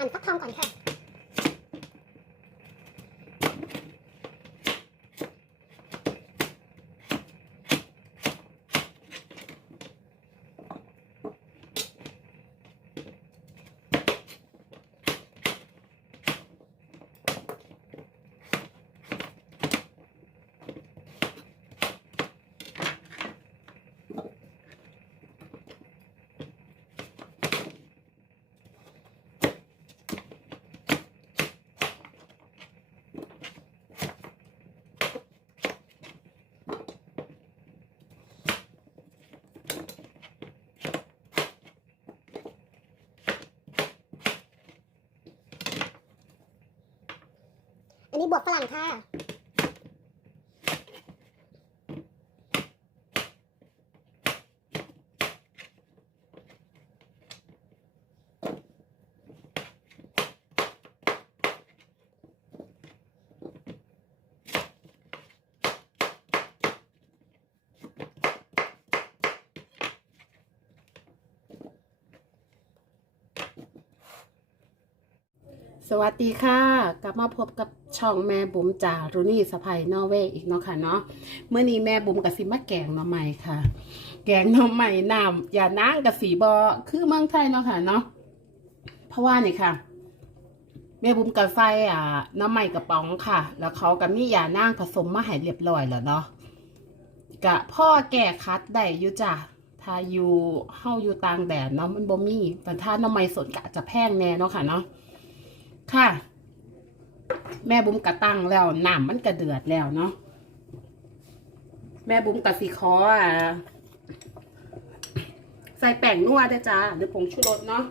หั่นฟักทองก่อนค่ะ นนี้บวบฝรั่งค่ะ สวัสดีค่ะ กลับมาพบกับช่องแม่บุ๋มจ่ารุนี่สะพายนอเวอีกเนาะค่ะเนาะเมื่อนี้แม่บุ๋มกับซิมาแกงหน่อใหม่ค่ะ แกงหน่อใหม่น้ำอย่านั่งกับสีบอคือเมืองไทยเนาะค่ะเนาะเพราะว่านี่ค่ะ แม่บุ๋มกับไฟอ่าหน้ำใหม่กระป๋องค่ะ แล้วเขากับมียานั่งผสมมาให้เรียบร้อยแล้วเนาะกะพ่อแก่คัดได้ยู่จ้ะถ้าอยู่เฮาอยู่ต่างแดดเนาะมันบ่มีแต่ถ้าน้ำใหม่สดกะจะแพงแน่เนาะค่ะเนาะ ค่ะ แม่บุ้มกระตั้งแล้วน้ำมันกระเดือดแล้วเนาะแม่บุ้มกระสีคออะใส่แป้งนัวด้วยจ้าหรือผงชูรสเนาะ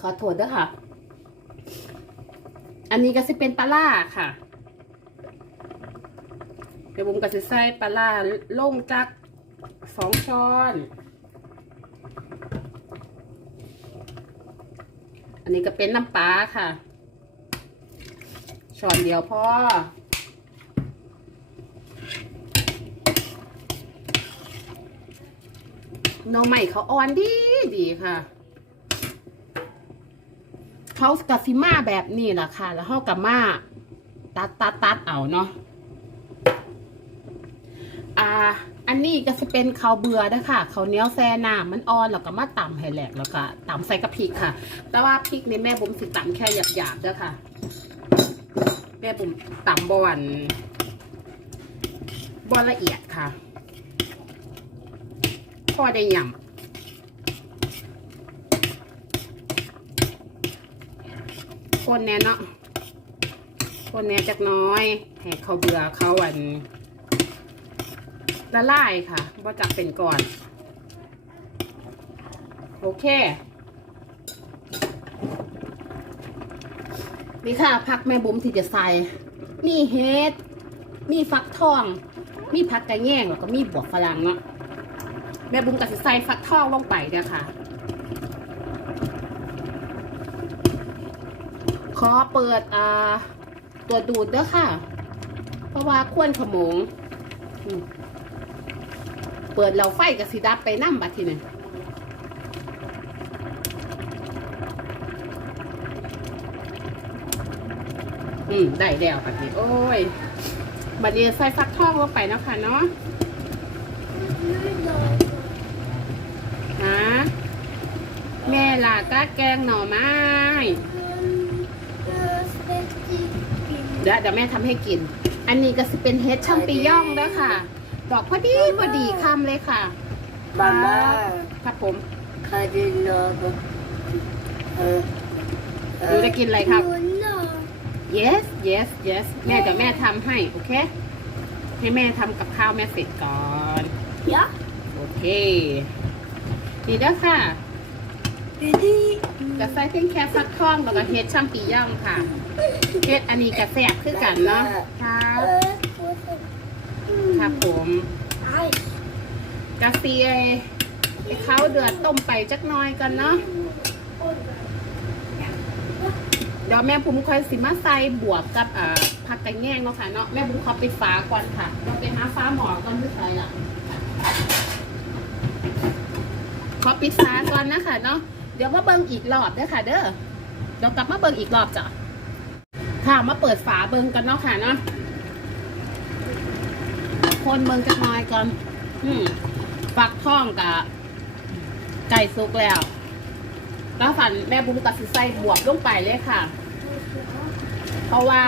ขอโทษด้วยค่ะ อันนี้ก็จะเป็นปลาล่าค่ะแม่บุ้มก็จะใส่ปลาล่าลงจักสองช้อน อันนี้ก็เป็นน้ำปลาค่ะช้อนเดียวพอน้องใหม่เขาอ่อนดีดีค่ะ เขากะซิมาแบบนี้แหละค่ะ แล้วเขากับมาตัดตัดตัดเอาเนาะอ่า อันนี้ก็จะเป็นข้าวเบื่อนะค่ะข้าวเหนียวแซ่น้ำมันอ่อนแล้วก็มาตำให้แหลกแล้วก็ตำใส่กะพริกค่ะ แต่ว่าพริกในแม่บุ๋มสิตำแค่หยาบๆเด้อค่ะ แม่บุ๋มตำบอนบอนละเอียดค่ะ พอได้หยำคนแน่เนาะคนแน่จักน้อย ให้เขาวเบื่อเขาอัน ละลายค่ะว่าจับเป็นก่อน โอเค นี่ค่ะผักแม่บุ๋มที่จะใส่ มีเห็ด มีฟักทอง มีผักกระแยงแล้วก็มีบวกฝรั่งเนาะ แม่บุ๋มก็จะใส่ฟักทองลงไปเด้อค่ะ ขอเปิดอ่าตัวดูดเด้อค่ะ เพราะว่าควนขมงอืม เปิดเราไฟกับสีดับไปนั่บัดทีนึงอืมได้แล้วบัดนี้ โอ้ยบัดนี้ใส่ฟักทองลงไปนะค่ะเนาะฮะแม่ล่ะก็แกงหน่อไม้เดี๋ยวเดี๋ยวแม่ทำให้กิน อันนี้ก็จะเป็นเฮดชัมปิยองด้อค่ะ ดอกพอดีพอดีคำเลยค่ะ Mamma, ครับผม kan du laga... eh, หนูจะ eh, กินอะไรครับ yes yes yes แม่เดี๋ยวแม่ทำให้ โอเค ให้แม่ทำกับข้าวแม่เสร็จก่อน Ja, โอเคดีแล้วค่ะ Billy. กับใส่เพียงแค่ฟักทองแล้วก็เฮ็ดช่างปีย่องค่ะเฮ็ดอันนี้กระแสบคือกันเนาะครับ ครับผมกาแฟให้เขาเดือดต้มไปจักน้อยกันเนาะเดี๋ยวแม่บุ้มค่อยสิมาใส่บวกกับผักกระแยงเนาะค่ะเนาะแม่บุ้มขอปิดฝาก่อนค่ะเราไปหาฟ้าหมอก่อนที่ใส่ละขอปิดฝาก่อนนะคะเนาะเดี๋ยวมาเบิ่งอีกรอบเด้อค่ะ เด้อเดี๋ยวกลับมาเบิ่งอีกรอบจ้ะค่ะมาเปิดฝาเบิ่งกันเนาะค่ะเนาะ นเบิ่งจักหน่อยก่อนอืมฟักทองกับไก่สุกแล้วแล้วฝันแม่บุ้มกับสิใส่บวบลงไปเลยค่ะ เพราะว่า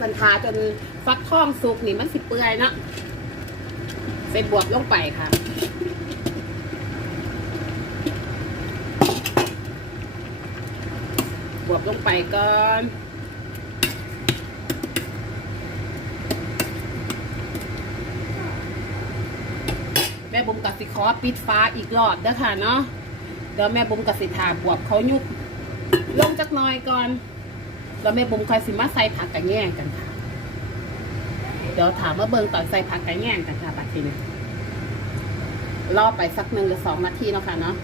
สันทาจนฟักทองสุกนี่มันสิเปื่อยนะใส่บวบลงไปค่ะบวบลงไปก่อน บุ๋มกับสิขอปิดฟ้าอีกรอบเด้อค่ะเนาะเดี๋ยวแม่บุ๋มกับสิทาบวบเขายุบลงจักหน่อยก่อนแล้วแม่บุ๋มคอยสิมาใส่ผักกระแง่งกันค่ะ เดี๋ยวถามว่าเบิ่งตอนใส่ผักกระแง่งกันค่ะบัดทีนี้รอไปสักหนึ่งหรือสองนาทีเนาะค่ะเนาะ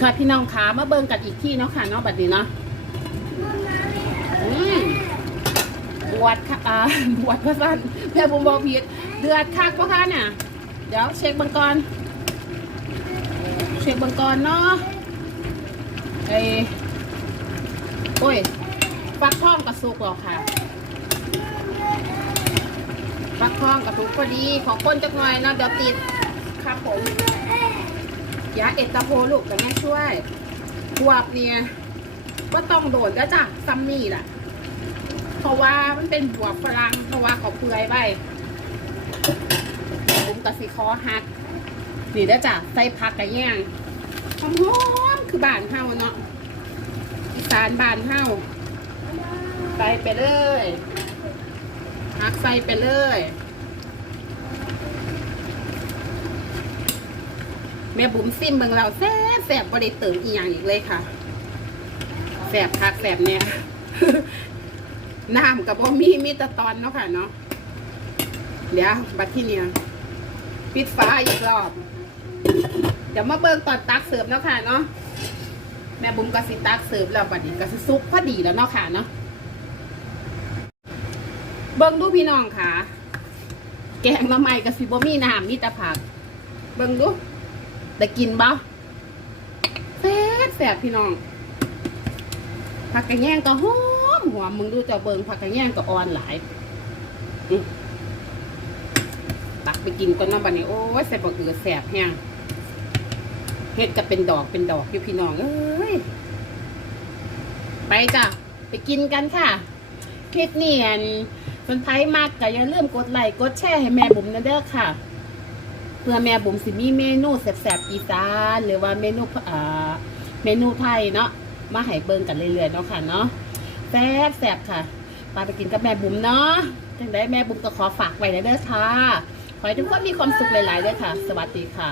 ค่ะพี่น้องคะมาเบิ่งกันอีกที่เนาะค่ะเนาะบัดนี้เนาะบวชค่ะอ่าบวชพระสันแม่บุ๋มบอกผิดเดือดคักปะคะเนี่ย เดี๋ยวเช็คบังก่อนเช็คบังก่อนเนาะไอ้โอ้ยฟักทองกระสุกหรอค่ะฟักทองกระสุกพอดีขอคนจักหน่อยนะเดี๋ยวติดครับผมยาเอตาโพลูกกับแม่ช่วยบวบเนี่ยก็ต้องโดดแล้วจ้ะซัมนี่แหละเพราะว่ามันเป็นบวบฝรั่งเพราะว่าเขาเปื่อยไป กับสีคอหักนี่ได้จ้ะใส่ผักกะแยงหอมๆคือบ้านเฮาเนาะอีสานบ้านเฮาใส่ไปเลยหักใส่ไปเลยแม่บุ๋มซิมเบิ่งเราแซ่บแซ่บบ่ได้เติมอีหยังอีกเลยค่ะแซ่บคักแซ่บเนี่ยน้ำกับบ่มีมีตะตอนเนาะค่ะเนาะเดี๋ยวบัดที่เนี่ย ปิดฟ้าอีกรอบ เดี๋ยวมาเบิ่งตอนตักเสิร์ฟเนาะค่ะเนาะแม่บุ๋มก็สิตักเสิร์ฟแล้วบัดนี้ก็สิซุปพอดีแล้วเนาะค่ะเนาะเบิ่งดูพี่น้องค่ะ แกงละไม้กับสิบ่มีน้ำมีแต่ผัก เบิ่งดูได้กินบ่แซ่บแซ่บพี่น้องผักกระแยงก็หอมหัวมึงดูจ้าเบิ่งผักกระแยงก็อ่อนหลายอือ ไปกินก่อนเนาะบัดนี้โอ้ยใส่บะเอือแซ่บแฮงเฮ็ดก็เป็นดอกเป็นดอกอยู่พี่น้องเอ้ยไปจ้ะไปกินกันค่ะ คลิปนี้อันคนไทยมากก็อย่าลืมกดไลค์กดแชร์ให้แม่บุ๋มนะเด้อค่ะ เพื่อแม่บุ๋มสิมีเมนูแซ่บๆอีสานหรือว่าเมนูอ่าเมนูไทยเนาะมาให้เบิ่งกันเรื่อยๆเนาะค่ะเนาะแซ่บแซ่บๆค่ะไปไปกินกับแม่บุ๋มเนาะจังได้แม่บุ๋มก็ขอฝากไว้นะเด้อค่ะ ขอให้ทุกคนมีความสุขหลายๆเด้อค่ะ สวัสดีค่ะ